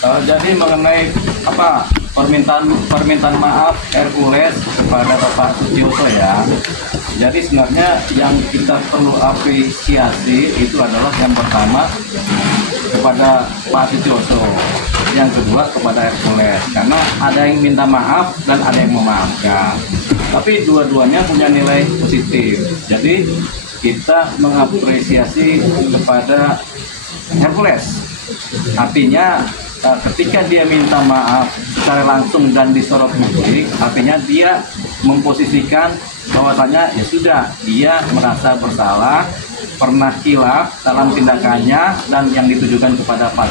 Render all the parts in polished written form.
Jadi mengenai apa permintaan maaf Hercules kepada Bapak Sutioso ya. Jadi sebenarnya yang kita perlu apresiasi itu adalah yang pertama kepada Pak Sutioso, yang kedua kepada Hercules, karena ada yang minta maaf dan ada yang memaafkan. Tapi dua-duanya punya nilai positif. Jadi kita mengapresiasi kepada Hercules. Artinya ketika dia minta maaf secara langsung dan disorot publik, artinya dia memposisikan bahwasanya ya sudah, dia merasa bersalah, pernah khilaf dalam tindakannya dan yang ditujukan kepada Pak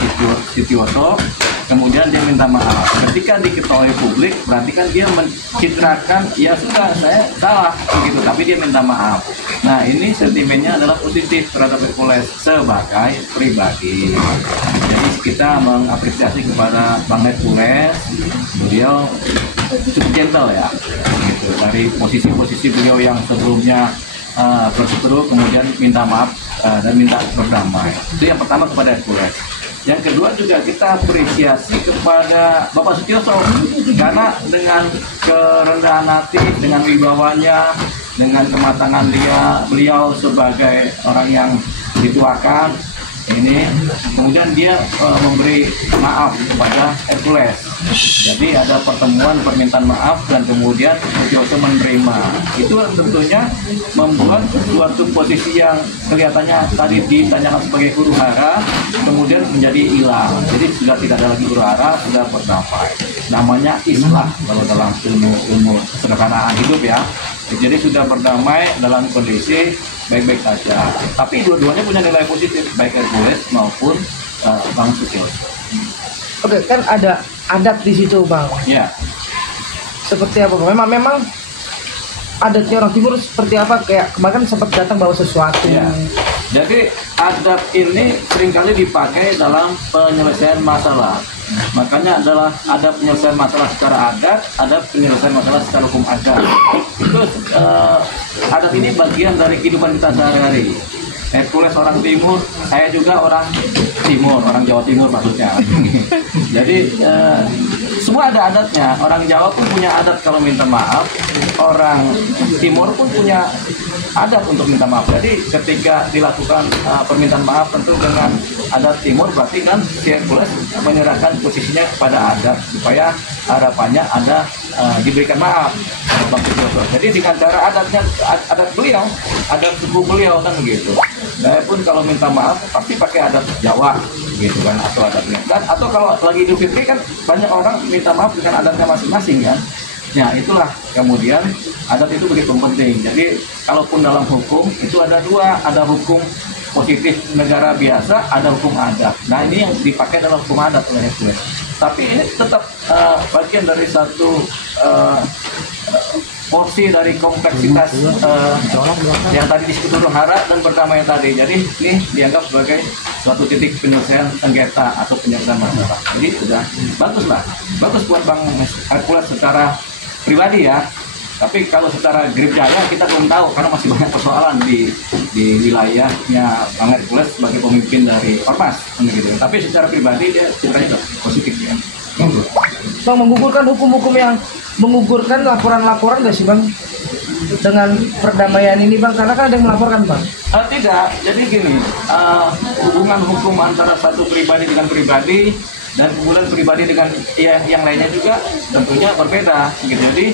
Sutioso, kemudian dia minta maaf. Ketika diketahui publik, berarti kan dia mencitrakan ya sudah, saya salah begitu, tapi dia minta maaf. Nah, ini sentimennya adalah positif terhadap Hercules sebagai pribadi. Jadi kita mengapresiasi kepada Bang Hercules, beliau cukup gentle ya, gitu. Dari posisi-posisi beliau yang sebelumnya berseteru, kemudian minta maaf dan minta berdamai. Itu yang pertama kepada Hercules. Yang kedua juga kita apresiasi kepada Bapak Sutioso, karena dengan kerendahan hati, dengan wibawanya, dengan kematangan beliau sebagai orang yang dituakan ini, kemudian dia memberi maaf kepada Hercules. Jadi ada pertemuan permintaan maaf dan kemudian Sutioso menerima. Itu tentunya membuat suatu posisi yang kelihatannya tadi ditanyakan sebagai huru hara kemudian menjadi hilang. Jadi sudah tidak ada lagi huru hara, sudah berdamai. Namanya islah kalau dalam ilmu sederhanaan hidup ya. Jadi sudah berdamai dalam kondisi baik-baik saja. Tapi dua-duanya punya nilai positif, baik Hercules maupun Bang Sutioso. Oke, kan ada adat di situ, Bang. Ya. Seperti apa? Memang adatnya orang timur seperti apa? Kayak kemarin sempat datang bawa sesuatu. Ya. Jadi adat ini seringkali dipakai dalam penyelesaian masalah. Makanya adalah ada penyelesaian masalah secara adat, ada penyelesaian masalah secara hukum adat. Terus adat ini bagian dari kehidupan kita sehari-hari. Hercules orang timur, saya juga orang timur, orang Jawa Timur maksudnya. Jadi semua ada adatnya. Orang Jawa pun punya adat kalau minta maaf, orang Timur pun punya adat untuk minta maaf. Jadi ketika dilakukan permintaan maaf tentu dengan adat Timur, berarti kan si Hercules menyerahkan posisinya kepada adat supaya harapannya ada diberikan maaf. Jadi dengan cara adat beliau, adat suku beliau kan begitu. Saya pun kalau minta maaf pasti pakai adat Jawa gitu kan, atau adatnya. Dan atau kalau lagi Idul Fitri kan banyak orang minta maaf dengan adatnya masing-masing kan. Ya itulah kemudian adat itu begitu penting. Jadi kalaupun dalam hukum itu ada dua, ada hukum positif negara biasa, ada hukum adat. Nah ini yang dipakai dalam hukum adat oleh Hercules. Tapi ini tetap bagian dari satu porsi dari kompleksitas yang tadi disebut huru hara dan berdamai tadi. Jadi ini dianggap sebagai suatu titik penyelesaian sengketa atau penyelesaian masalah. Jadi sudah bagus buat Bang Hercules secara pribadi ya. Tapi kalau secara Grip Jaya kita belum tahu karena masih banyak persoalan di wilayahnya Bang Hercules sebagai pemimpin dari Ormas gitu. Tapi secara pribadi dia ceritanya positif ya. Bang, menggugurkan hukum-hukum yang menggugurkan laporan-laporan nggak sih Bang dengan perdamaian ini Bang? Karena kan ada yang melaporkan Bang. Tidak, jadi gini, hubungan hukum antara satu pribadi dengan pribadi dan kemudian pribadi dengan yang lainnya juga tentunya berbeda gitu. Jadi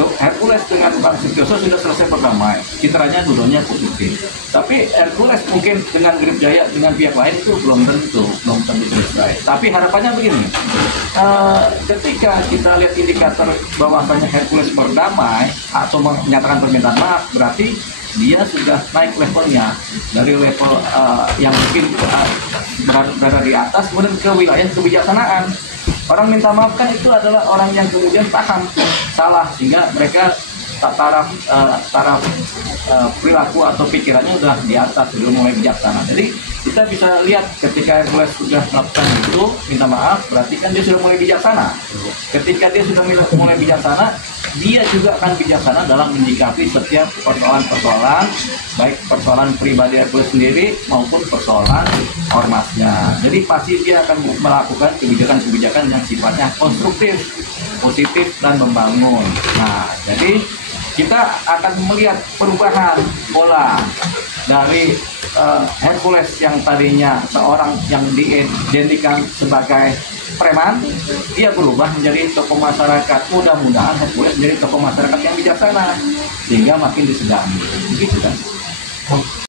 Hercules dengan Bang Sutioso sudah selesai berdamai, citranya dulunya positif. Tapi Hercules mungkin dengan Grip Jaya dengan pihak lain itu belum tentu selesai. Tapi harapannya begini, ketika kita lihat indikator bahwasanya Hercules berdamai atau menyatakan permintaan maaf, berarti dia sudah naik levelnya dari level yang mungkin berada di atas kemudian ke wilayah kebijaksanaan. Orang minta maaf kan itu adalah orang yang kemudian paham salah sehingga mereka taraf perilaku atau pikirannya udah di atas, sudah mulai bijaksana. Jadi kita bisa lihat ketika Hercules sudah melakukan itu, minta maaf, berarti kan dia sudah mulai bijaksana. Ketika dia sudah mulai bijaksana, dia juga akan bijaksana dalam menyikapi setiap persoalan-persoalan, baik persoalan pribadi Hercules sendiri maupun persoalan ormasnya. Jadi pasti dia akan melakukan kebijakan-kebijakan yang sifatnya konstruktif, positif, dan membangun. Nah, jadi kita akan melihat perubahan pola dari Hercules yang tadinya seorang yang diidentikan sebagai preman, dia berubah menjadi tokoh masyarakat. Mudah-mudahan Hercules menjadi tokoh masyarakat yang bijaksana sehingga makin disegani. Begitu kan?